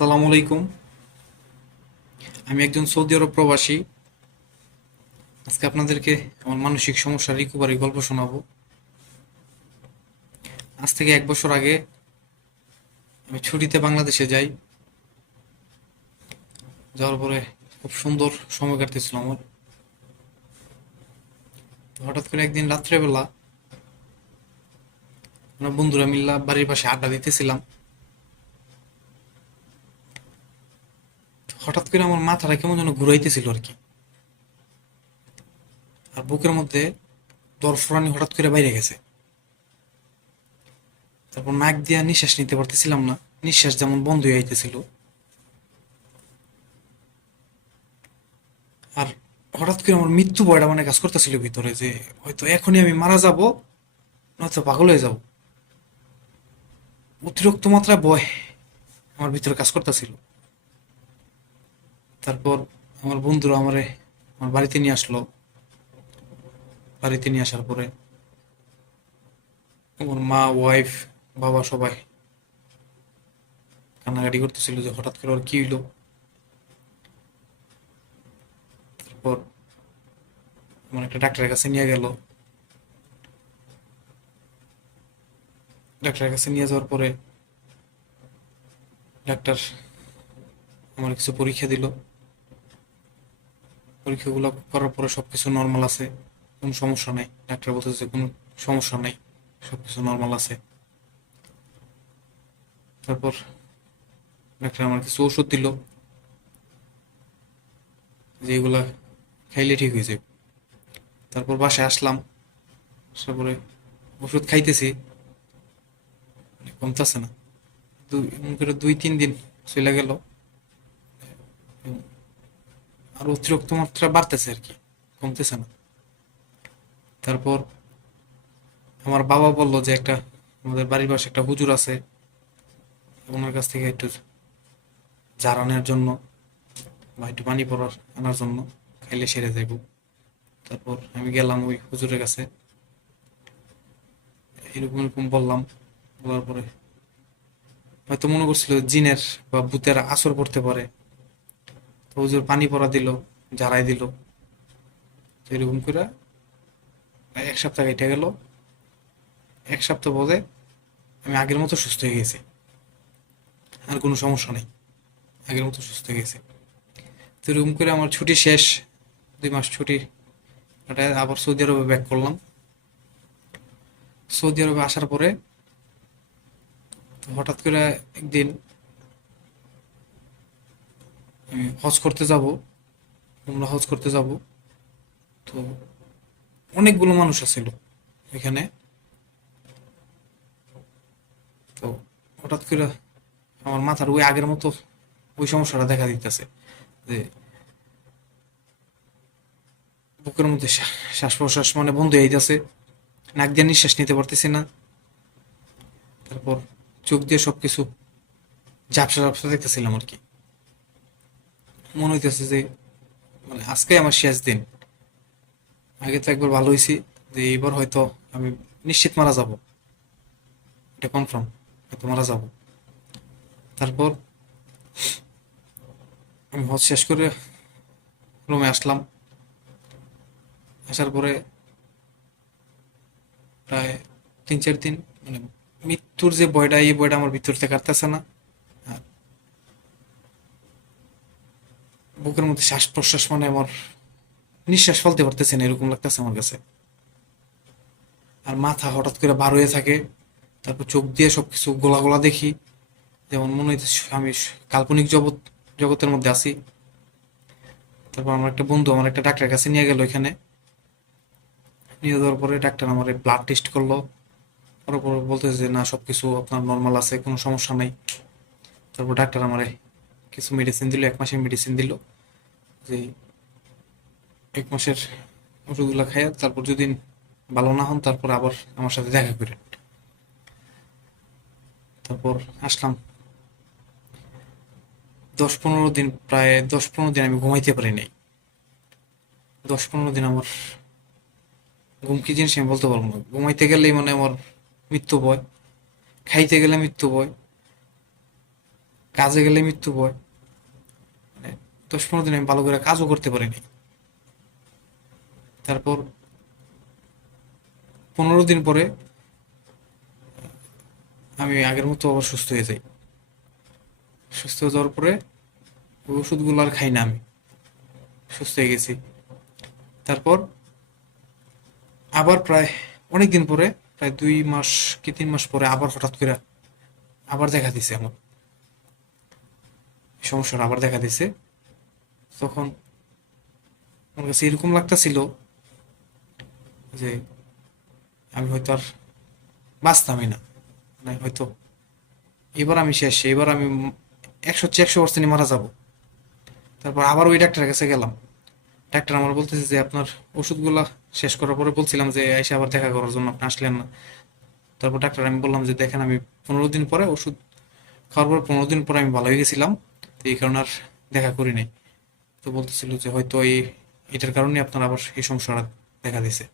আসসালামু আলাইকুম। আমি একজন সৌদি আরব প্রবাসী। আজকে আপনাদেরকে আমার মানসিক সমস্যা রিকভারি গল্প শোনাবো। আজ থেকে এক বছর আগে আমি ছুটিতে বাংলাদেশে যাই। যাওয়ার পরে খুব সুন্দর সময় কাটতেছিল আমার। হঠাৎ করে একদিন রাত্রেবেলা আমরা বন্ধুরা মিল্লা বাড়ির পাশে আড্ডা দিতেছিলাম। হঠাৎ করে আমার মাথাটা কেমন যেন ঘুরাইতেছিল আর কি। আর বুকের মধ্যে দরফরানি হঠাৎ করে বাইরে গেছে। তারপর নাক দিয়া নিঃশ্বাস নিতে পারতেছিলাম না। নিঃশ্বাস যেমন বন্ধ হয়ে যাইতেছিল। আর হঠাৎ করে আমার মৃত্যু ভয়টা মানে কাজ করতেছিল ভিতরে যে, হয়তো এখনই আমি মারা যাব, নয়তো পাগল হয়ে যাব। অতিরিক্ত মাত্রায় ভয় আমার ভিতরে কাজ করতেছিল। তারপর আমার বন্ধুরা আমারে আমার বাড়িতে নিয়ে আসলো। বাড়িতে নিয়ে আসার পরে আমার মা ওয়াইফ বাবা সবাই কান্নাকাটি করতেছিল যে হঠাৎ করে ওর কি হইল। তারপর আমার একটা ডাক্তারের কাছে নিয়ে গেল। ডাক্তারের কাছে নিয়ে যাওয়ার পরে ডাক্তার আমার কিছু পরীক্ষা দিল। পরীক্ষাগুলো করার পরে সবকিছু নর্মাল আছে, কোনো সমস্যা নেই। ডাক্তার বলতেছে কোনো সমস্যা নেই, সবকিছু নর্মাল আছে। তারপর ডাক্তার আমার কিছু ওষুধ দিল, যে এগুলা খাইলে ঠিক হয়ে যাবে। তারপর বাসায় আসলাম, আসার পরে ওষুধ খাইতেছি। মানে কমতেছে না। দুই এমন করে দুই, তিন দিন চলে গেল। আর অতিরিক্ত মাত্রা বাড়তেছে আর কি, কমতেছে না। তারপর আমার বাবা বলল যে একটা, আমাদের বাড়ির পাশে একটা হুজুর আছে, ওনার কাছ থেকে একটু জারানোর জন্য বা একটু পানি পড়ার আনার জন্য খাইলে সেরে যাইব। তারপর আমি গেলাম ওই হুজুরের কাছে। এরকম এরকম বললাম, বলার পরে হয়তো মনে করছিল জিনের বা ভূতের আসর পড়তে পারে। তো হুজুর পানি পড়া দিল ঝাড়াই দিল। তো এরকম করে এক সপ্তাহ কেটে গেল। এক সপ্তাহ পরে আমি আগের মতো সুস্থ হয়ে গেছি। আর কোনো সমস্যা নেই। আগের মতো সুস্থ হয়ে গেছি। তো এরকম করে আমার ছুটি শেষ। দুই মাস ছুটি। আবার সৌদি আরবে ব্যাক করলাম। সৌদি আরবে আসার পরে হঠাৎ করে একদিন হজ করতে যাব আমরা হজ করতে যাব। তো অনেকগুলো মানুষ আছিল এখানে। তো হঠাৎ করে আমার মাথার ওই আগের মতো ওই সমস্যাটা দেখা দিতেছে যে বুকের মধ্যে শ্বাস শ্বাস প্রশ্বাস মানে বন্ধ হয়ে যাইতেছে। নাক দিয়ে নিঃশ্বাস নিতে পারতেছি না। তারপর চোখ দিয়ে সবকিছু ঝাপসা ঝাপসা দেখতেছিলাম আর কি। মনে হইতেছে যে মানে আজকে আমার শেষ দিন। আগে তো একবার ভালো হয়েছি যে এইবার হয়তো আমি নিশ্চিত মারা যাব। এটা কনফার্ম হয়তো মারা যাব। তারপর আমি হজ শেষ করে রুমে আসলাম। আসার পরে প্রায় তিন চার দিন মানে মৃত্যুর যে বয়টা, এই বয়টা আমার ভিতর থেকে কাটতেছে না আর বুকের মধ্যে শ্বাস প্রশ্বাস মানে আমার নিঃশ্বাস ফেলতে পারতেছে না, এরকম লাগতেছে আমার কাছে। আর মাথা হঠাৎ করে বার হয়ে থাকে, তারপর চোখ দিয়ে সবকিছু গোলা গোলা দেখি। যেমন মনে হইতেছে আমি কাল্পনিক জগৎ, জগতের মধ্যে আছি। তারপর আমার একটা বন্ধু আমার একটা ডাক্তারের কাছে নিয়ে গেল এখানে নিয়ে যাওয়ার পরে ডাক্তার আমার ব্লাড টেস্ট করল। করার পর বলতেছে যে, না, সবকিছু আপনার নর্মাল আছে, কোনো সমস্যা নাই। তারপর ডাক্তার আমারে কিছু মেডিসিন দিল, এক মাসের মেডিসিন দিল। যে এক মাসের ওষুধগুলো খাইয়া তারপর যদি ভালো না হন, তারপর আবার আমার সাথে দেখা করেন। তারপর আসলাম। দশ পনেরো দিন, প্রায় দশ পনেরো দিন আমি ঘুমাইতে পারি নাই। দশ পনেরো দিন আমার ঘুম কি জিনিস আমি বলতে পারব না। ঘুমাইতে গেলেই মানে আমার মৃত্যু ভয়। খাইতে গেলে মৃত্যু ভয়। কাজে গেলে মৃত্যু ভয়। মানে দশ পনেরো দিন আমি ভালো করে কাজও করতে পারিনি। তারপর পনেরো দিন পরে, আমি আগের মতো আবার সুস্থ হয়ে যাই। সুস্থ হয়ে যাওয়ার পরে ওই ওষুধগুলো আর খাই না আমি। সুস্থ হয়ে গেছি। তারপর আবার প্রায় অনেক দিন পরে, প্রায় দুই মাস কি তিন মাস পরে আবার হঠাৎ করে আবার দেখা দিছে আমার। সমস্যাটা আবার দেখা দিছে। তখন আমার কাছে এরকম লাগতাছিল যে আমি হয়তো আর বাঁচতামই না। মানে হয়তো এবার আমি শেষ, এবার আমি একশো একশো পার্সেন্ট মারা যাব। তারপর আবার ওই ডাক্তারের কাছে গেলাম। ডাক্তার আমার বলতেছে যে, আপনার ওষুধগুলা শেষ করার পরে বলছিলাম যে, এসে আবার দেখা করার জন্য আপনি আসলেন না। তারপর ডাক্তার আমি বললাম যে, দেখেন, আমি পনেরো দিন পরে ওষুধ খাওয়ার পরে পনেরো দিন পরে আমি ভালো হয়ে গেছিলাম। এই কারণে আর দেখা করি নাই তো বলতেছিল যে হয়তো এই, এটার কারণে আপনার আবার এই সমস্যাটা দেখা দিছে।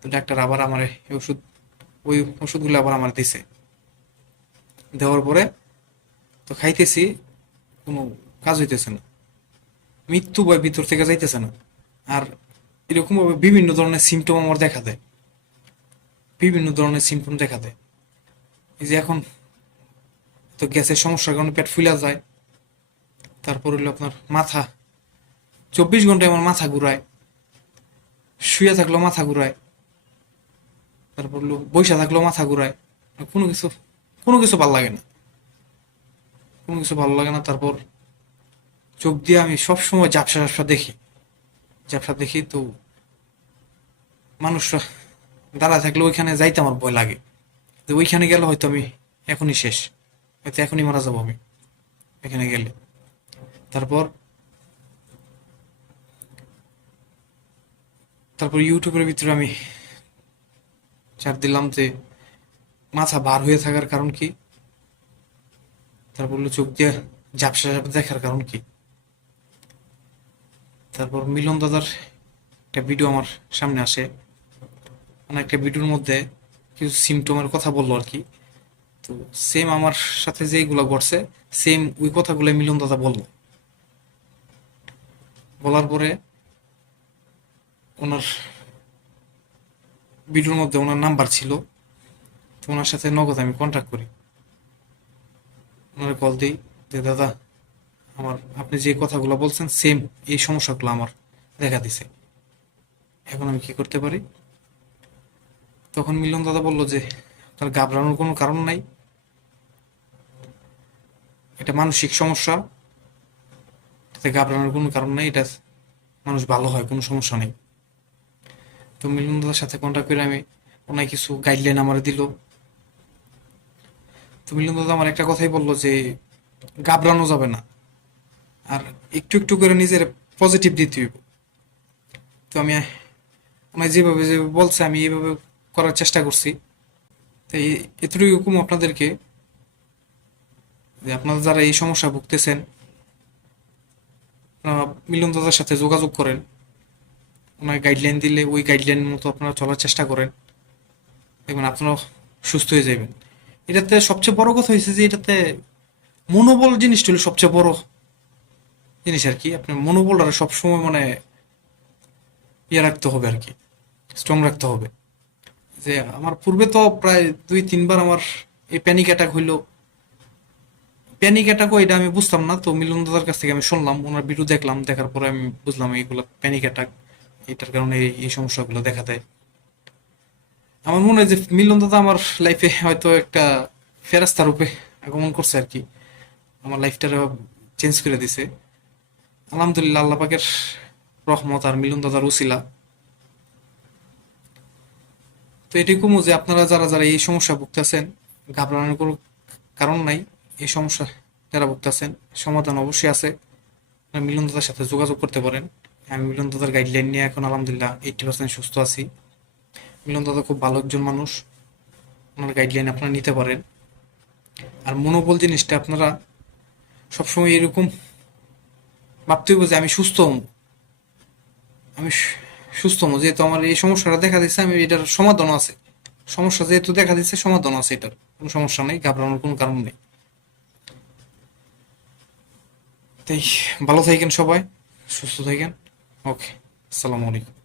তো ডাক্তার আবার আমার এই ওষুধ, ওই ওষুধগুলো আবার আমার দিছে। দেওয়ার পরে তো খাইতেছি, কোনো কাজ হইতেছে না। মৃত্যু ভয় ভিতর থেকে যাইতেছে না। আর এরকম ভাবে বিভিন্ন ধরনের সিমটম আমার দেখা দেয়। বিভিন্ন ধরনের সিমটম দেখা দেয়। এই যে এখন তো গ্যাসের সমস্যার কারণে পেট ফুলা যায়। তারপর হলো আপনার মাথা। চব্বিশ ঘন্টায় আমার মাথা ঘুরায়। শুয়ে থাকল মাথা ঘুরায়। তারপর হলো বৈশা থাকল মাথা ঘুরায়। কোনো কিছু কোনো কিছু ভালো লাগে না। কোনো কিছু ভালো লাগে না। তারপর চোখ দিয়ে আমি সবসময় ঝাপসা ঝাপসা দেখি। ঝাপসা দেখি তো মানুষরা দাঁড়া থাকলে ওইখানে যাইতে আমার ভয় লাগে। তো ওইখানে গেলে হয়তো আমি এখনই শেষ। হয়তো এখনই মারা যাব আমি। এখানে গেলে। তারপর তারপর ইউটিউবের ভিতরে আমি চাপ দিলাম যে মাথা বার হয়ে থাকার কারণ কি? তারপর চোখ দিয়ে ঝাপসা ঝাপসা দেখার কারণ কি? তারপর মিলন দাদার একটা ভিডিও আমার সামনে আসে। মানে একটা ভিডিওর মধ্যে কিছু সিমটমের কথা বলল আর কি। তো সেম আমার সাথে যেইগুলো ঘটছে সেম ওই কথাগুলো মিলন দাদা বলল। বলার পরে ওনার ভিডিওর মধ্যে ওনার নাম্বার ছিল, তো ওনার সাথে নগদ আমি কন্ট্যাক্ট করি। ওনার কল দিই যে, দাদা, আমার আপনি যে কথাগুলো বলছেন সেম এই সমস্যাগুলো আমার দেখা দিছে। এখন আমি কি করতে পারি? তখন মিলন দাদা বলল যে তার ঘাবড়ানোর কোনো কারণ নাই। এটা মানসিক সমস্যা এতে ঘাবড়ানোর কোনো কারণ নাই, এটা মানুষ ভালো হয়, কোনো সমস্যা নেই। তো মিলন দাদার সাথে কন্ট্যাক্ট করে আমি ওনায় কিছু গাইডলাইন আমার দিল। তো মিলন দাদা আমার একটা কথাই বলল যে, ঘাবড়ানো যাবে না। আর একটু একটু করে নিজের পজিটিভ দিতে হইব। তো আমি ওনায় যেভাবে যে বলছে, আমি এইভাবে করার চেষ্টা করছি। তো এই এতটুকু আপনাদেরকে যে আপনারা যারা এই সমস্যা ভুগতেছেন মিলন দাদার সাথে যোগাযোগ করেন। ওনার গাইডলাইন দিলে ওই গাইডলাইন মতো আপনারা চলার চেষ্টা করেন। দেখবেন আপনারা সুস্থ হয়ে যাবেন এটাতে সবচেয়ে বড় কথা হয়েছে যে এটাতে মনোবল জিনিসটা হলো সবচেয়ে বড় জিনিস আর কি। আপনার মনোবলটা সবসময় মানে ইয়ে রাখতে হবে আর কি স্ট্রং রাখতে হবে। যে আমার পূর্বে তো প্রায় দুই, তিনবার আমার এই প্যানিক অ্যাটাক হইল। প্যানিক অ্যাটাকও এটা আমি বুঝতাম না, তো মিলন দাদার কাছ থেকে আমি শুনলাম, ওনার ভিডিও দেখলাম, দেখার পরে আমি বুঝলাম এইগুলো প্যানিক অ্যাটাক এটার কারণে এই- সমস্যাগুলো দেখা দেয়। আমার মনে হয় যে মিলন দাদা আমার লাইফে হয়তো একটা ফেরাস্তা রূপে আগমন করছে আর কি। আমার লাইফটা চেঞ্জ করে দিছে। আলহামদুলিল্লাহ, আল্লাহ পাকের রহমত আর মিলন দাদার উসিলা তো এটুকুমো যে আপনারা যারা যারা এই সমস্যা ভুগতেছেন ঘাবড়ানোর কোনো কারণ নাই। এই সমস্যা যারা ভুগতেছেন, সমাধান অবশ্যই আছে। মিলন দাদার সাথে যোগাযোগ করতে পারেন। আমি মিলন দাদার গাইডলাইন নিয়ে এখন আলহামদুলিল্লাহ এইটি পার্সেন্ট সুস্থ আছি। মিলন দাদা খুব ভালো একজন মানুষ। ওনার গাইডলাইন আপনারা নিতে পারেন। আর মনোবল জিনিসটা আপনারা সবসময় এরকম ভাবতে হইব যে আমি সুস্থ হম আমি সুস্থ হম যেহেতু আমার এই সমস্যাটা দেখা দিচ্ছে আমি এটার সমাধানও আছে। সমস্যা যেহেতু দেখা দিচ্ছে সমাধান আছে এটার। কোনো সমস্যা নেই, ঘাবড়ানোর কোনো কারণ নেই। তাই ভালো থাকেন সবাই সুস্থ থাকেন। ওকে আসসালামু আলাইকুম।